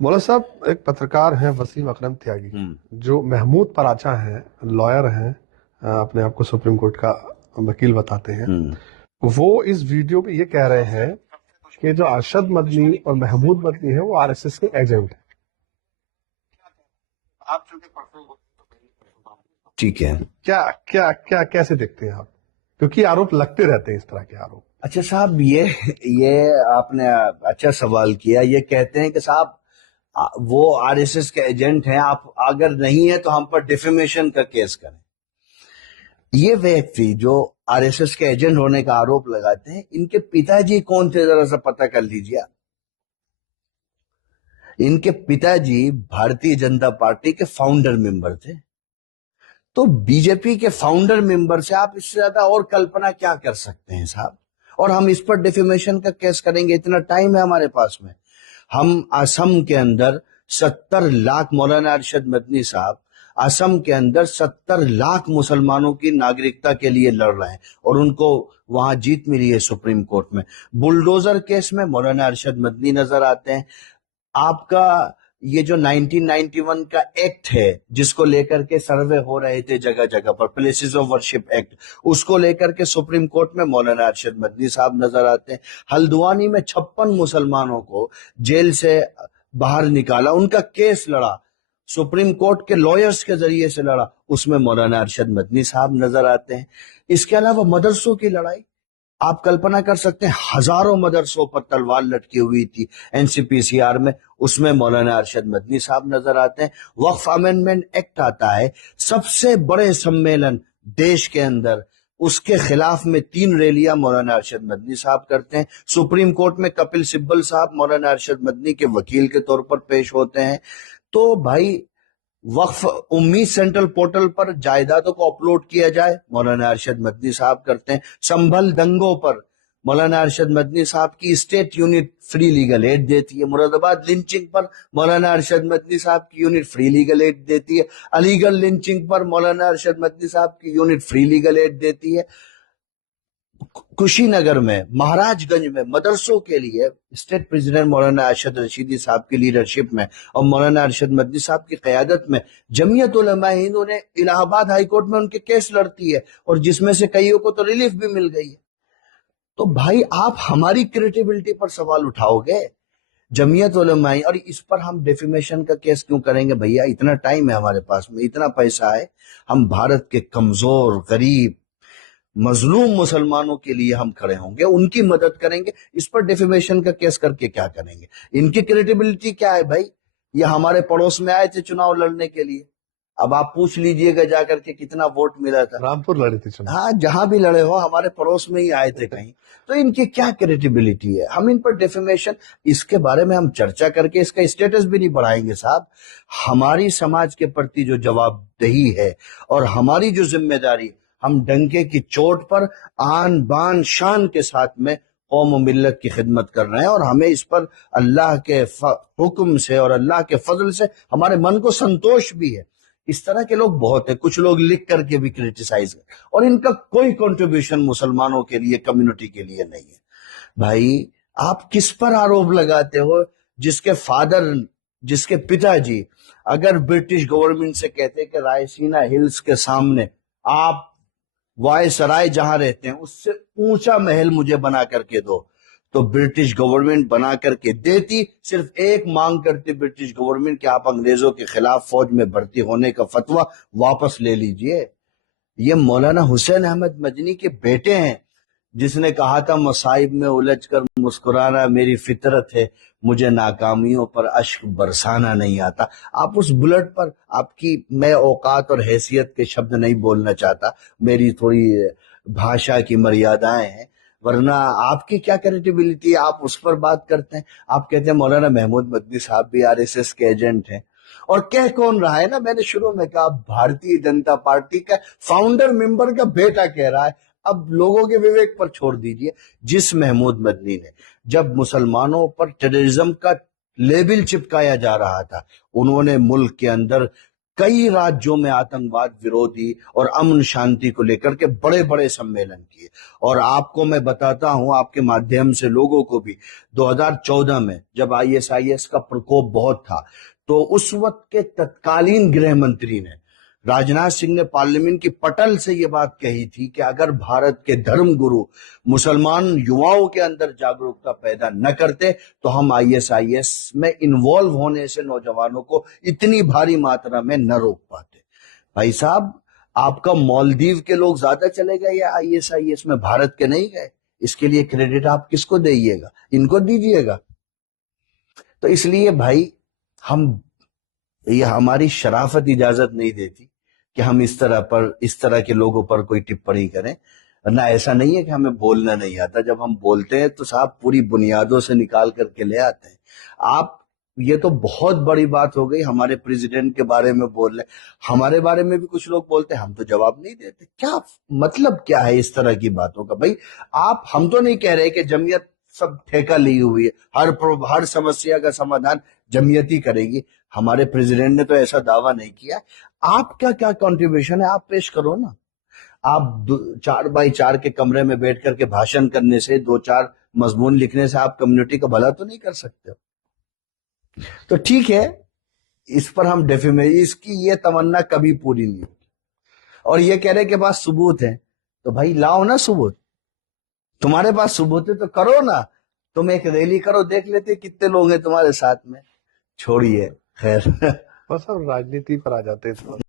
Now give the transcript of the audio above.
मौलाना साहब एक पत्रकार हैं वसीम अकरम त्यागी, जो महमूद पराचा हैं, लॉयर हैं, अपने आप को सुप्रीम कोर्ट का वकील बताते हैं। वो इस वीडियो में ये कह रहे हैं कि जो अरशद मदनी और महमूद मदनी है वो आरएसएस के एजेंट हैं। ठीक है। क्या क्या क्या कैसे देखते हैं आप? क्योंकि आरोप लगते रहते हैं, इस तरह के आरोप। अच्छा साहब, ये आपने अच्छा सवाल किया। ये कहते हैं कि साहब वो आरएसएस के एजेंट हैं, आप अगर नहीं है तो हम पर डिफेमेशन का केस करें। ये व्यक्ति जो आरएसएस के एजेंट होने का आरोप लगाते हैं, इनके पिताजी कौन थे जरा सा पता कर लीजिए। इनके पिताजी भारतीय जनता पार्टी के फाउंडर मेंबर थे। तो बीजेपी के फाउंडर मेंबर से आप इससे ज्यादा और कल्पना क्या कर सकते हैं साहब? और हम इस पर डिफेमेशन का केस करेंगे, इतना टाइम है हमारे पास में। हम असम के अंदर 70 लाख, मौलाना अरशद मदनी साहब असम के अंदर 70 लाख मुसलमानों की नागरिकता के लिए लड़ रहे हैं और उनको वहां जीत मिली है सुप्रीम कोर्ट में। बुलडोजर केस में मौलाना अरशद मदनी नजर आते हैं। आपका ये जो 1991 का एक्ट है जिसको लेकर के सर्वे हो रहे थे जगह जगह पर, प्लेसेस ऑफ वर्शिप एक्ट, उसको लेकर के सुप्रीम कोर्ट में मौलाना अरशद मदनी साहब नजर आते हैं। हल्द्वानी में 56 मुसलमानों को जेल से बाहर निकाला, उनका केस लड़ा, सुप्रीम कोर्ट के लॉयर्स के जरिए से लड़ा, उसमें मौलाना अरशद मदनी साहब नजर आते हैं। इसके अलावा मदरसों की लड़ाई आप कल्पना कर सकते हैं, हजारों मदरसों पर तलवार लटकी हुई थी एनसीपीसीआर में, उसमें मौलाना अरशद मदनी साहब नजर आते हैं। वक्फ अमेंडमेंट एक्ट आता है, सबसे बड़े सम्मेलन देश के अंदर, उसके खिलाफ में 3 रैलियां मौलाना अरशद मदनी साहब करते हैं। सुप्रीम कोर्ट में कपिल सिब्बल साहब मौलाना अरशद मदनी के वकील के तौर पर पेश होते हैं। तो भाई, वक्फ उम्मीद सेंट्रल पोर्टल पर जायदादों को अपलोड किया जाए, मौलाना अरशद मदनी साहब करते हैं। संभल दंगों पर मौलाना अरशद मदनी साहब की state unit free legal aid देती है। मुरादाबाद लिंचिंग पर मौलाना अरशद मदनी साहब की यूनिट फ्री लीगल एड देती है। अलीगढ़ लिंचिंग पर मौलाना अरशद मदनी साहब की यूनिट फ्री लीगल एड देती है। कुशीनगर में, महाराजगंज में मदरसों के लिए स्टेट प्रेसिडेंट मौलाना अरशद रशीदी साहब की लीडरशिप में और मौलाना अरशद मदनी साहब की क़यादत में जमीयत उलमा हिंद ने इलाहाबाद हाई कोर्ट में उनके केस लड़ती है और जिसमें से कईयों को तो रिलीफ भी मिल गई है। तो भाई, आप हमारी क्रेडिबिलिटी पर सवाल उठाओगे, जमीयत उलमा हिंद, और इस पर हम डिफेमेशन का केस क्यों करेंगे भैया? इतना टाइम है हमारे पास में, इतना पैसा है, हम भारत के कमजोर, गरीब, मजलूम मुसलमानों के लिए हम खड़े होंगे, उनकी मदद करेंगे। इस पर डिफेमेशन का केस करके क्या करेंगे? इनकी क्रेडिबिलिटी क्या है भाई? ये हमारे पड़ोस में आए थे चुनाव लड़ने के लिए, अब आप पूछ लीजिएगा जाकर के कितना वोट मिला था। रामपुर लड़े थे चुनाव। हाँ, जहां भी लड़े हो, हमारे पड़ोस में ही आए थे कहीं। तो इनकी क्या क्रेडिबिलिटी है? हम इन पर डिफेमेशन, इसके बारे में हम चर्चा करके इसका स्टेटस भी नहीं बढ़ाएंगे साहब। हमारी समाज के प्रति जो जवाबदेही है और हमारी जो जिम्मेदारी, हम डंके की चोट पर आन बान शान के साथ में कौम और मिल्लत की खिदमत कर रहे हैं और हमें इस पर अल्लाह के हुक्म से और अल्लाह के फजल से हमारे मन को संतोष भी है। इस तरह के लोग बहुत है, कुछ लोग लिख करके भी क्रिटिसाइज कर, और इनका कोई कंट्रीब्यूशन मुसलमानों के लिए, कम्युनिटी के लिए नहीं है। भाई, आप किस पर आरोप लगाते हो? जिसके फादर, जिसके पिताजी अगर ब्रिटिश गवर्नमेंट से कहते कि रायसीना हिल्स के सामने आप वायसराय जहां रहते हैं उससे ऊंचा महल मुझे बना करके दो, तो ब्रिटिश गवर्नमेंट बना करके देती। सिर्फ एक मांग करती ब्रिटिश गवर्नमेंट कि आप अंग्रेजों के खिलाफ फौज में भर्ती होने का फतवा वापस ले लीजिए। ये मौलाना हुसैन अहमद मदनी के बेटे हैं, जिसने कहा था मसाइब में उलझकर मुस्कुराना मेरी फितरत है, मुझे नाकामियों पर अश्क बरसाना नहीं आता। आप उस बुलेट पर, आपकी, मैं औकात और हैसियत के शब्द नहीं बोलना चाहता, मेरी थोड़ी भाषा की मर्यादाएं हैं, वरना आपकी क्या क्रेडिबिलिटी है? आप उस पर बात करते हैं। आप कहते हैं मौलाना महमूद मदनी साहब भी आरएसएस के एजेंट हैं, और कह कौन रहा है ना, मैंने शुरू में कहा, भारतीय जनता पार्टी का फाउंडर मेंबर का बेटा कह रहा है। अब लोगों के विवेक पर छोड़ दीजिए। जिस महमूद मदनी ने, जब मुसलमानों पर टेररिज्म का लेबल चिपकाया जा रहा था, उन्होंने मुल्क के अंदर کئی राज्यों में आतंकवाद विरोधी और अमन शांति को लेकर के बड़े बड़े सम्मेलन किए। और आपको मैं बताता हूं, आपके माध्यम से लोगों को भी, 2014 में जब ISIS का प्रकोप बहुत था, तो उस वक्त के तत्कालीन गृह मंत्री ने, राजनाथ सिंह ने, पार्लियामेंट की पटल से ये बात कही थी कि अगर भारत के धर्म गुरु मुसलमान युवाओं के अंदर जागरूकता पैदा न करते तो हम ISIS में इन्वॉल्व होने से नौजवानों को इतनी भारी मात्रा में न रोक पाते। भाई साहब, आपका मालदीव के लोग ज्यादा चले गए या ISIS में, भारत के नहीं गए? इसके लिए क्रेडिट आप किसको दीजिएगा? इनको दीजिएगा। तो इसलिए भाई, ये हमारी शराफत इजाजत नहीं देती कि हम इस तरह के लोगों पर कोई टिप्पणी करें। ना ऐसा नहीं है कि हमें बोलना नहीं आता, जब हम बोलते हैं तो साहब पूरी बुनियादों से निकाल करके ले आते हैं। आप, ये तो बहुत बड़ी बात हो गई, हमारे प्रेसिडेंट के बारे में बोल रहे, हमारे बारे में भी कुछ लोग बोलते हैं, हम तो जवाब नहीं देते। क्या मतलब क्या है इस तरह की बातों का? भाई हम तो नहीं कह रहे कि जमीयत सब ठेका ली हुई है, हर समस्या का समाधान जमीयती करेगी। हमारे प्रेसिडेंट ने तो ऐसा दावा नहीं किया। आप क्या कंट्रीब्यूशन है, आप पेश करो ना। आप 4x4 के कमरे में बैठ करके भाषण करने से, 2-4 मजमून लिखने से आप कम्युनिटी का भला तो नहीं कर सकते। तो ठीक है, इस पर हम इसकी ये तमन्ना कभी पूरी नहीं होगी। और ये कह रहे के पास सबूत है, तो भाई लाओ ना सबूत। तुम्हारे पास सबूत है तो करो ना। तुम एक रैली करो, देख लेते कितने लोग हैं तुम्हारे साथ में। छोड़िए, खैर। बस अब राजनीति पर आ जाते हैं।